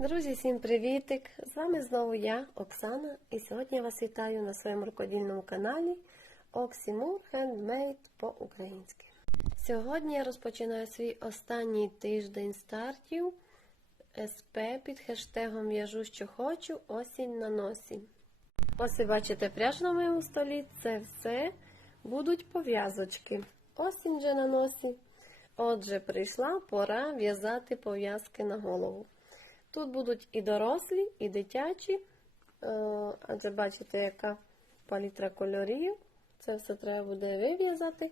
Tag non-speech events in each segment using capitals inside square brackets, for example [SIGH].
Друзі, всім привітик! З вами знову я, Оксана, і сьогодні я вас вітаю на своєму рукодільному каналі Oxymur Handmade по-українськи. Сьогодні я розпочинаю свій останній тиждень стартів СП під хештегом В'яжу, що хочу, осінь на носі. Ось ви бачите пряж на моєму столі, це все будуть пов'язочки. Осінь вже на носі. Отже, прийшла пора в'язати пов'язки на голову. Тут будуть і дорослі, і дитячі, адже бачите, яка палітра кольорів. Це все треба буде вив'язати.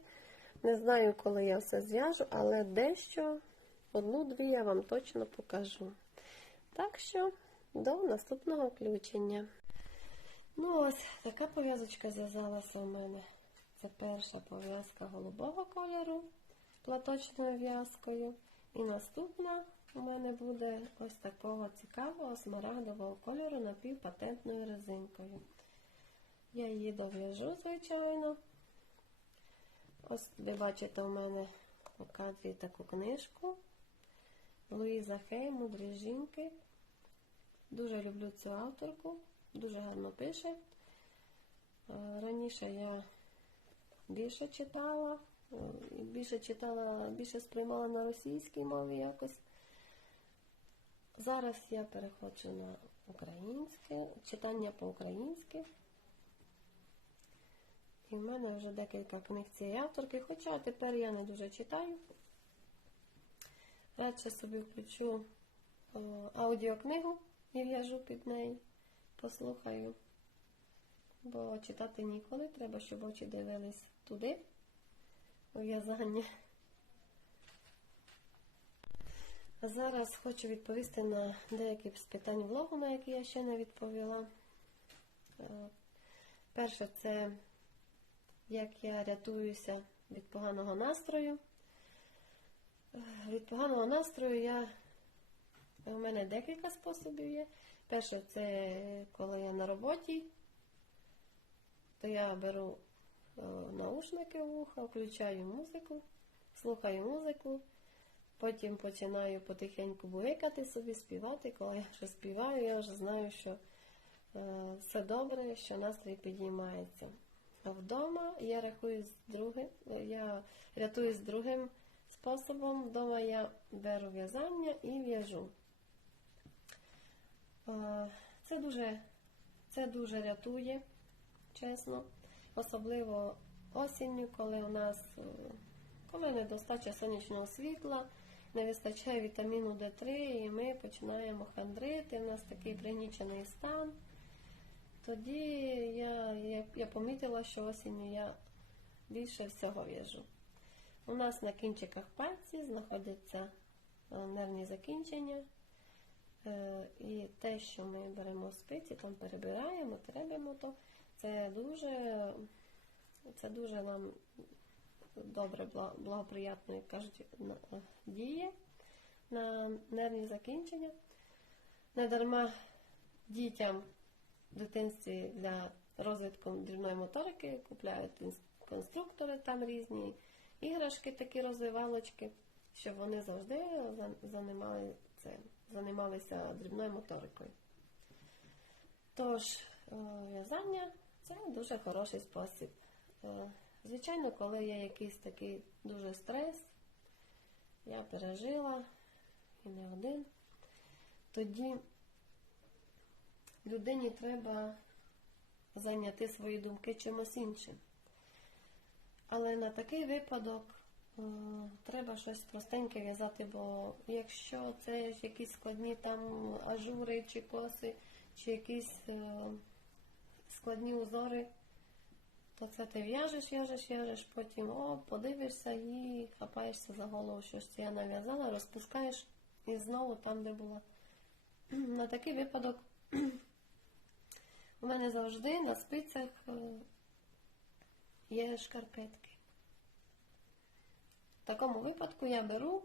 Не знаю, коли я все зв'яжу, але дещо одну-дві я вам точно покажу. Так що до наступного включення. Ну ось, така пов'язочка зв'язалася у мене. Це перша пов'язка голубого кольору платочною в'язкою. І наступна у мене буде ось такого цікавого смарагдового кольору напівпатентною резинкою. Я її дов'яжу, звичайно. Ось ви бачите у мене у кадрі таку книжку. Луїза Хей, мудрі жінки. Дуже люблю цю авторку, дуже гарно пише. Раніше я більше читала, більше читала, більше сприймала на російській мові якось. Зараз я переходжу на українське, читання по-українськи. І в мене вже декілька книг цієї авторки, хоча тепер я не дуже читаю. Радше собі включу аудіокнигу і в'яжу під неї, послухаю, бо читати ніколи, треба, щоб очі дивились туди, у в'язання. А зараз хочу відповісти на деякі з питань влогу, на які я ще не відповіла. Перше, це як я рятуюся від поганого настрою. Від поганого настрою я, у мене декілька способів є. Перше, це коли я на роботі, то я беру наушники в вуха, включаю музику, слухаю музику. Потім починаю потихеньку буйкати собі, співати. Коли я вже співаю, я вже знаю, що е, все добре, що настрій підіймається. А вдома я рахую з другим, я рятуюсь другим способом. Вдома я беру в'язання і в'яжу. Е, це дуже, це дуже рятує, чесно. Особливо осінню, коли у нас е, коли недостача сонячного світла, не вистачає вітаміну D3, і ми починаємо хандрити, у нас такий пригнічений стан. Тоді я, я, я помітила, що осінню я більше всього в'яжу. У нас на кінчиках пальців знаходяться нервні закінчення. І те, що ми беремо спиці, там перебираємо, теребимо, то це дуже, це дуже нам добре, благоприятно, як кажуть, діє на нервні закінчення. Недарма дітям в дитинстві для розвитку дрібної моторики купляють конструктори там різні, іграшки, такі розвивалочки, щоб вони завжди займали це, займалися дрібною моторикою. Тож, в'язання це дуже хороший спосіб. Звичайно, коли є якийсь такий дуже стрес, я пережила і не один, тоді людині треба зайняти свої думки чимось іншим. Але на такий випадок е, треба щось простеньке в'язати, бо якщо це якісь складні там ажури чи коси, чи якісь е, складні узори, то це ти в'яжеш, в'яжеш, в'яжеш, потім о, подивишся і хапаєшся за голову, що ж це я нав'язала, розпускаєш і знову там, де була. На такий випадок [CLEARS THROAT] у мене завжди на спицях е, є шкарпетки. В такому випадку я беру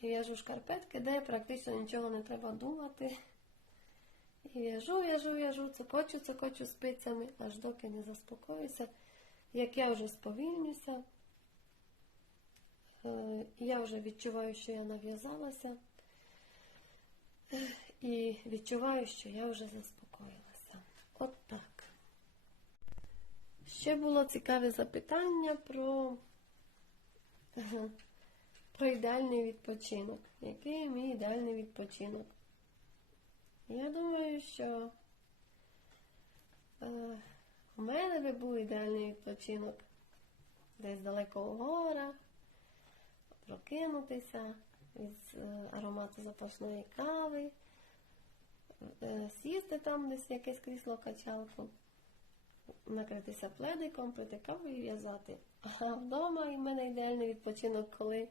і в'яжу шкарпетки, де практично нічого не треба думати. І в'яжу, в'яжу, в'яжу, цокочу, цокочу спицями, аж доки не заспокоюся. Як я вже сповільнюся, я вже відчуваю, що я нав'язалася. І відчуваю, що я вже заспокоїлася. От так. Ще було цікаве запитання про, про ідеальний відпочинок. Який мій ідеальний відпочинок? Я думаю, що е, у мене би був ідеальний відпочинок десь далеко у горах, прокинутися від е, аромату запашної кави, е, сісти там десь якесь крісло качалку, накритися пледиком, пити каву і в'язати. А вдома і в мене ідеальний відпочинок, коли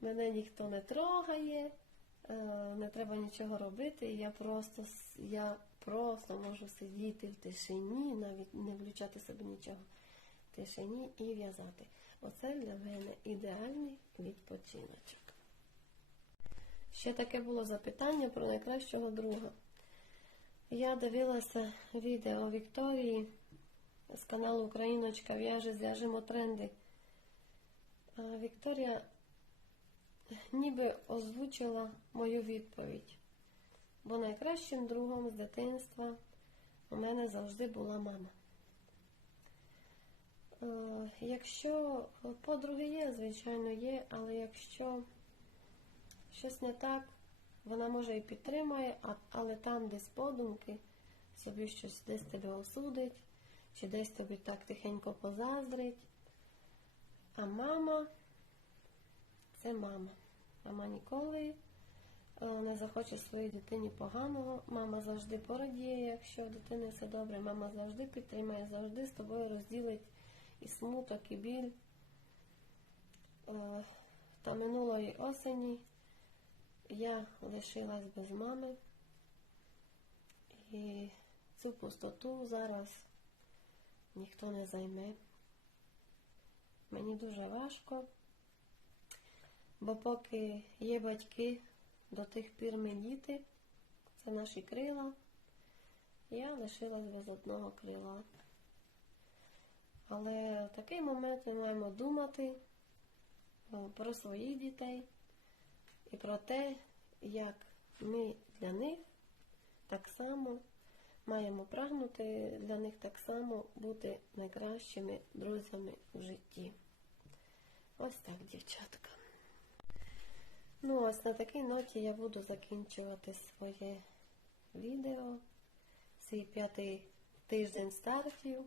мене ніхто не трогає, не треба нічого робити, і я просто, я просто можу сидіти в тишині, навіть не включати собі нічого. В тишині і в'язати. Оце для мене ідеальний відпочиночок. Ще таке було запитання про найкращого друга. Я дивилася відео Вікторії з каналу Україночка в'яже зв'яжемо тренди. Вікторія ніби озвучила мою відповідь. Бо найкращим другом з дитинства у мене завжди була мама. Е, Якщо подруги є, звичайно, є, але якщо щось не так, вона може і підтримає, а- але там десь подумки собі щось десь тебе осудить, чи десь тобі так тихенько позаздрить. А мама це мама. Мама ніколи е, не захоче своїй дитині поганого. Мама завжди порадіє, якщо в дитини все добре. Мама завжди підтримає, завжди з тобою розділить і смуток, і біль. Е, Та минулої осені я лишилась без мами. І цю пустоту зараз ніхто не займе. Мені дуже важко, бо поки є батьки, до тих пір ми це наші крила. Я лишилась без одного крила. Але в такий момент ми маємо думати е, про своїх дітей і про те, як ми для них так само маємо прагнути для них так само бути найкращими друзями в житті. Ось так, дівчатка. Ну, ось на такій ноті я буду закінчувати своє відео. Свій п'ятий тиждень стартів.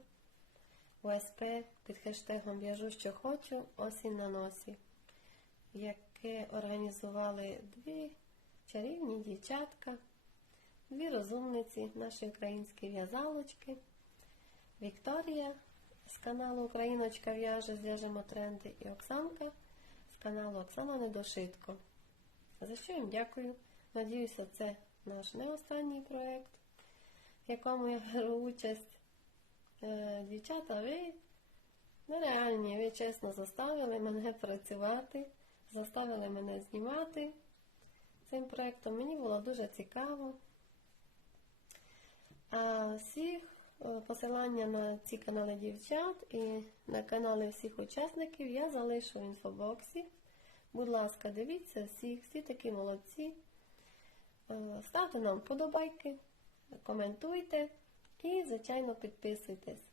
ОСП під хештегом В'яжу, що хочу, осінь на носі, яке організували дві чарівні дівчатка, дві розумниці, наші українські в'язалочки, Вікторія з каналу Україночка в'яже, зв'яжемо тренди і Оксанка з каналу Оксана Недошитко. За що їм дякую. Надіюся, це наш не останній проєкт, в якому я беру участь. Е, Дівчата, ви нереальні, ви чесно заставили мене працювати, заставили мене знімати цим проєктом. Мені було дуже цікаво. А всіх е, посилання на ці канали дівчат і на канали всіх учасників я залишу в інфобоксі. Будь ласка, дивіться всіх, всі такі молодці. Е, Ставте нам вподобайки, коментуйте і, звичайно, підписуйтесь.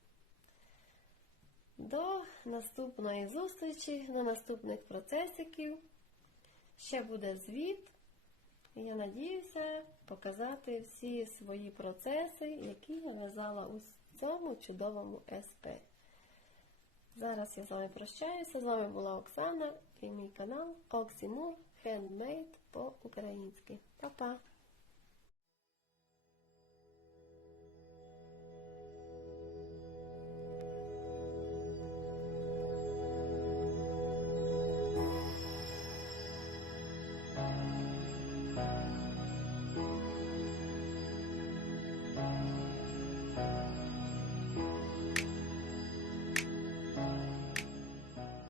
До наступної зустрічі, до наступних процесиків. Ще буде звіт. Я надіюся показати всі свої процеси, які я в'язала у цьому чудовому СП. Зараз я з вами прощаюся. З вами була Оксана і мій канал Оксімур Handmade по-українськи. Па-па!